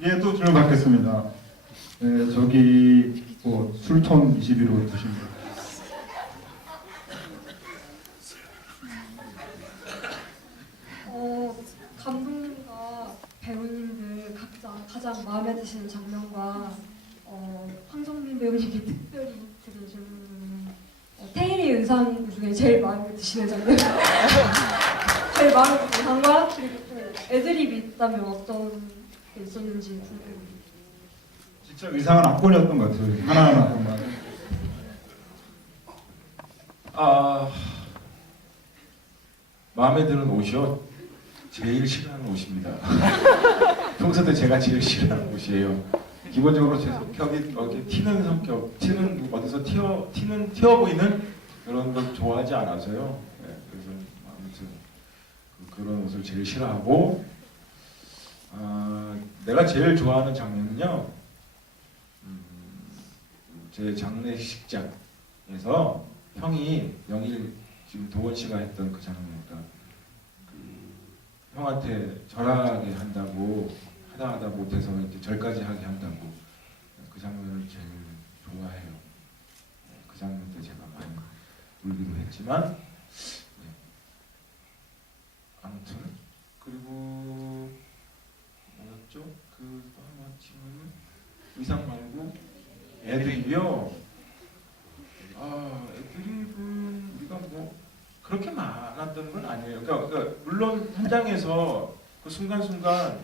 예, 또 질문 받겠습니다. 네, 저기 뭐 술톤 21호 두십니다. 어, 감독님과 배우님들 각자 가장 마음에 드시는 장면과 어, 황정민 배우님께 특별히 드린 질문은 어, 태일의 의상 중에 제일 마음에 드시는 장면 제일 마음에 드는 장관 그리고 또 애드립이 있다면 어떤 게 있었는지 궁금해요. 진짜 의상은 압권이었던 것 같아요. 하나하나 정말. 아 마음에 드는 옷이요. 제일 싫어하는 옷입니다. 평소 때 제가 제일 싫어하는 옷이에요. 기본적으로 제 성격이 어디 튀는 성격, 튀는 어디서 튀어 튀는 튀어 보이는 그런 걸 좋아하지 않아서요. 네, 그래서 아무튼 그- 그런 옷을 제일 싫어하고 아, 내가 제일 좋아하는 장면은요. 음, 제 장례식장에서 형이 영일 지금 도원 씨가 했던 그 장면이니까 그 형한테 절하게 한다고 하다 하다 못해서 이제 절까지 하게 한다고 그 장면을 제일 좋아해요. 네, 그 장면 때 제가 많이 울기도 했지만 네. 아무튼 그리고 뭐였죠? 그 하나 지금 의상 말고 애드립이요. 아, 애드립은 우리가 뭐 그렇게 많았던 건 아니에요. 그러니까, 그러니까 물론 현장에서 그 순간순간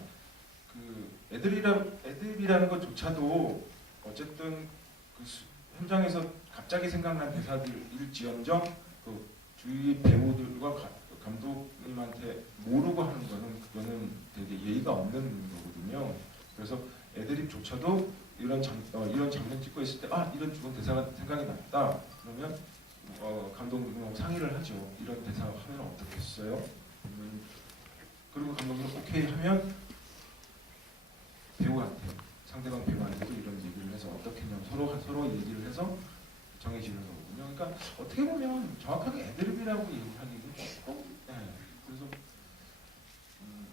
그 애드립이라, 애드립이라는 것조차도 어쨌든 그 수- 현장에서 갑자기 생각난 대사들일지언정 그 주위 배우들과 가- 감독님한테 모르고 하는 거는 그거는 되게 예의가 없는 거거든요. 그래서 애드립조차도 이런 장 어, 이런 장면 찍고 있을 때 아 이런 죽은 대사가 생각이 났다 그러면 어, 감독님하고 상의를 하죠. 이런 대사 하면 어떻겠어요? 음, 그리고 감독님 오케이 하면 배우한테 상대방 배우한테도 이런 얘기를 해서 어떻게 하냐면 서로 서로 얘기를 해서 정해지는 거거든요. 그러니까 어떻게 보면 정확하게 애드립이라고 얘기하기는 조금 예. 그래서 음,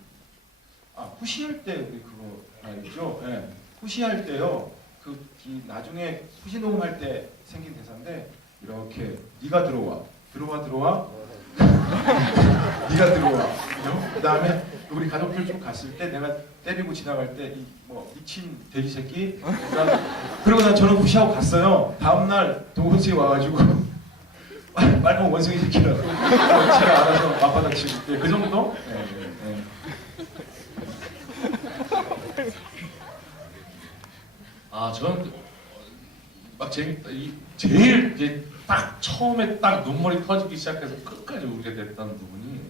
아 후시할 때 우리 그거 알죠? 예. 후시할 때요. 그이 나중에 후시 녹음할 때 생긴 대사인데 이렇게 네가 들어와. 들어와 들어와. 네가 들어와. 그 다음에 우리 가족들 좀 갔을 때 내가 때리고 지나갈 때 이 뭐 미친 돼지 새끼? 그러고 난 저는 무시하고 갔어요. 다음날 동호수에 와가지고 빨- 빨간 원숭이 새끼라고 제가 알아서 맞받아치고 예, 그 정도? 예, 예, 예. 아 저는 막 재밌다. 이 제일 이제 딱 처음에 딱 눈물이 터지기 시작해서 끝까지 울게 됐던 부분이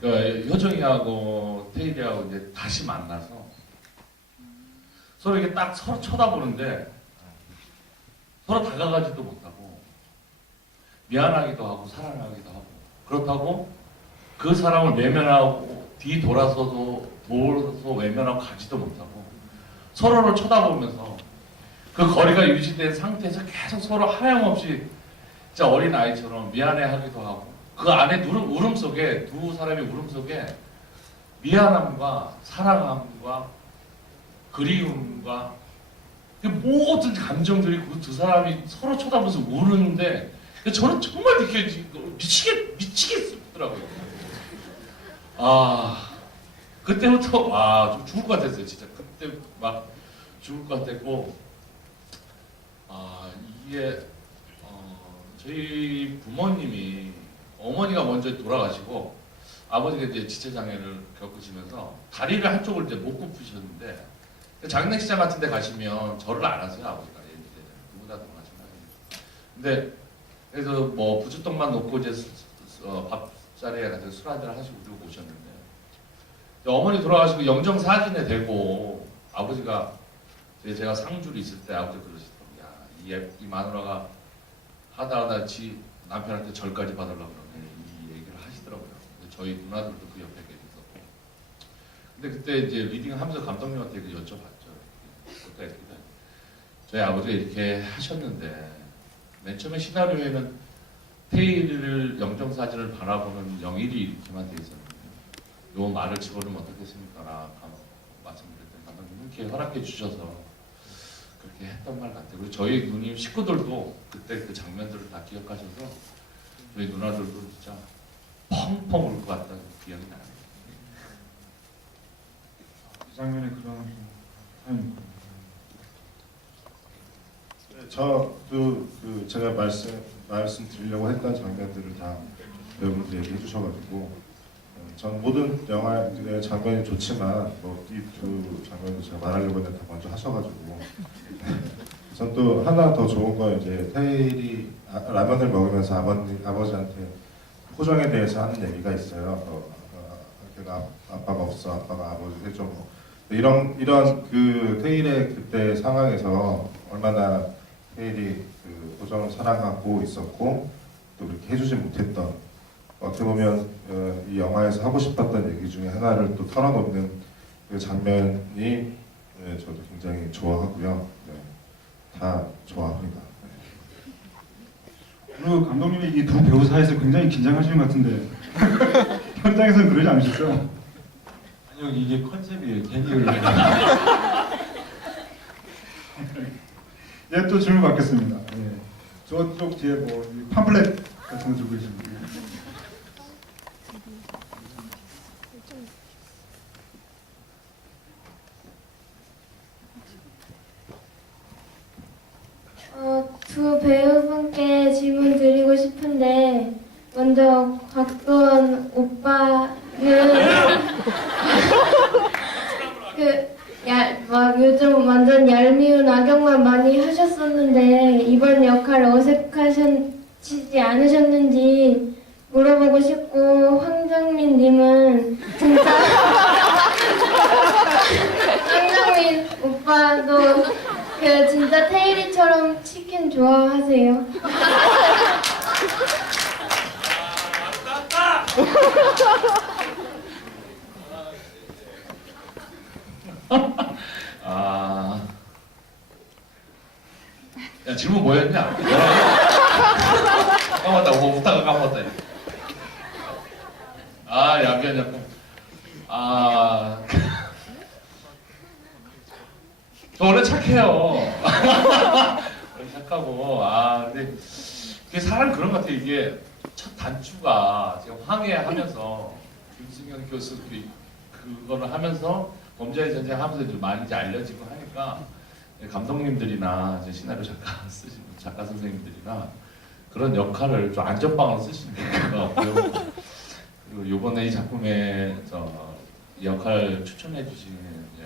그 효정이하고 태일이하고 이제 다시 만나서 서로 이게 딱 서로 쳐다보는데 서로 다가가지도 못하고 미안하기도 하고 사랑하기도 하고 그렇다고 그 사람을 외면하고 뒤 돌아서도 돌아서 외면하고 가지도 못하고 서로를 쳐다보면서 그 거리가 유지된 상태에서 계속 서로 하염없이 진짜 어린 아이처럼 미안해하기도 하고 그 안에 누름, 울음 속에 두 사람의 울음 속에 미안함과 사랑함과 그리움과 그 모든 감정들이 그 두 사람이 서로 쳐다보면서 우는데 저는 정말 느껴지 미치게 미치겠더라고요. 아 그때부터 아좀 죽을 것 같았어요 진짜 그때 막 죽을 것 같았고 아 이게 어, 저희 부모님이 어머니가 먼저 돌아가시고 아버지가 이제 지체 장애를 겪으시면서 다리를 한쪽을 이제 못 굽히셨는데 장례식장 같은 데 가시면 저를 안 하세요 아버지가 이제 누구나 동하지만 근데 그래서 뭐 부주떡만 놓고 이제 어, 밥자리에 가서 술 한잔 하시고 그러고 오셨는데 어머니 돌아가시고 영정 사진에 대고 아버지가 제가 상주로 있을 때 아버지 그러시더라고요. 야, 이, 마누라가 하다 하다 지 남편한테 절까지 받으려고 그러네. 이 얘기를 하시더라고요. 저희 누나들도 그 옆에 계셨었고. 근데 그때 이제 리딩 하면서 감독님한테 그 여쭤봤죠. 저희 아버지가 이렇게 하셨는데 맨 처음에 시나리오에는 테일을 영정 사진을 바라보는 영일이 이렇게만 돼 있었는데 요 말을 집어넣으면 어떻겠습니까? 라 감- 말씀드렸더니 감독님 그렇게 허락해 주셔서 그렇게 했던 말 같아요. 그리고 저희 누님 식구들도 그때 그 장면들을 다 기억하셔서 저희 누나들도 진짜 펑펑 울고 왔다는 기억이 나요. 이 장면에 그런 사연이 저도 그 제가 말씀 말씀드리려고 했던 장면들을 다 여러분들 얘기해 주셔가지고 어, 전 모든 영화의 장면이 좋지만 뭐 이두 장면도 제가 말하려고 했는데 다 먼저 하셔가지고 전 또 하나 더 좋은 건 이제 테일이 아, 라면을 먹으면서 아버님 아버지한테 포정에 대해서 하는 얘기가 있어요. 어, 어, 걔가 아빠가 없어 아빠가 아버지 해줘 뭐 이런 이런 그 테일의 그때 상황에서 얼마나 테일이 그 호정을 사랑하고 있었고 또 그렇게 해주지 못했던 어떻게 보면 어, 이 영화에서 하고 싶었던 얘기 중에 하나를 또 털어놓는 그 장면이 네, 저도 굉장히 좋아하고요. 네, 다 좋아합니다. 그리고 감독님이 이 두 배우 사이에서 굉장히 긴장하시는 것 같은데 현장에서는 그러지 않으셨죠? 아니요 이게 컨셉이에요. 괜히 그러는 예, 또 질문 받겠습니다. 예. 저쪽 뒤에 뭐이 팜플렛 같은 거 들고 계십니다. 어, 두 배우분께 질문 드리고 싶은데 먼저 곽도원 오빠는 그 야 막 요즘 완전 얄미운 악역만 많이 하셨었는데 이번 역할 어색하시지 않으셨는지 물어보고 싶고 황정민 님은 진짜 황정민 오빠도 그 진짜 테일이처럼 치킨 좋아하세요? 아, 야 질문 뭐였냐? 까먹었다. 뭐 웃다가 까먹었다. 이거. 아, 야비한 약간. 아, 저 원래 착해요. 원래 착하고 아, 근데 이게 사람 그런 것 같아. 이게 첫 단추가 제가 황해하면서 김승현 교수 그 그거를 하면서 범죄의 전쟁 하면서 좀 많이 이제 알려지고 하니까 감독님들이나 이제 시나리오 작가 쓰시는 작가 선생님들이나 그런 역할을 좀 안전빵으로 쓰시는 것 같고요. 그리고 이번에 이 작품에 저 역할 추천해 주신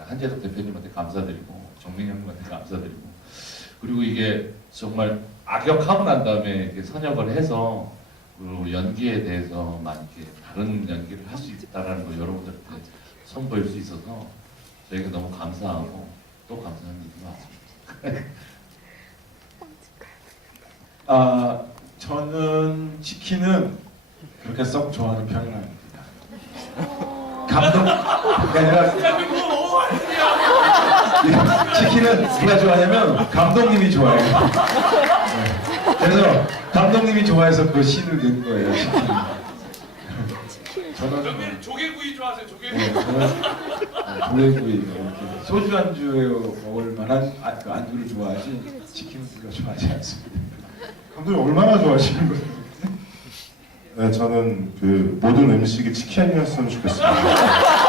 한재덕 대표님한테 감사드리고 정민 형님한테 감사드리고 그리고 이게 정말 악역하고 난 다음에 이렇게 선역을 해서 그리고 연기에 대해서 많이 이렇게 다른 연기를 할 수 있다라는 걸 여러분들한테 선보일 수 있어서 저희가 너무 감사하고 또 감사한 일인 것 같습니다. 아 저는 치킨은 그렇게 썩 좋아하는 편은 아닙니다. 감동 그게 아니라 치킨은 누가 좋아하냐면 감독님이 좋아해요. 네. 그래서 감독님이 좋아해서 그 신을 넣은 거예요. 치킨. 저는 조개구이 좋아하세요? 조개구이? 네, 저는 아, 블랙구이 이렇게 소주 안주에 먹을 만한 아, 그 안주를 좋아하지 치킨은 별로 좋아하지 않습니다. 감독님 얼마나 좋아하시는 거예요? 네, 저는 그 모든 음식이 치킨이었으면 좋겠습니다.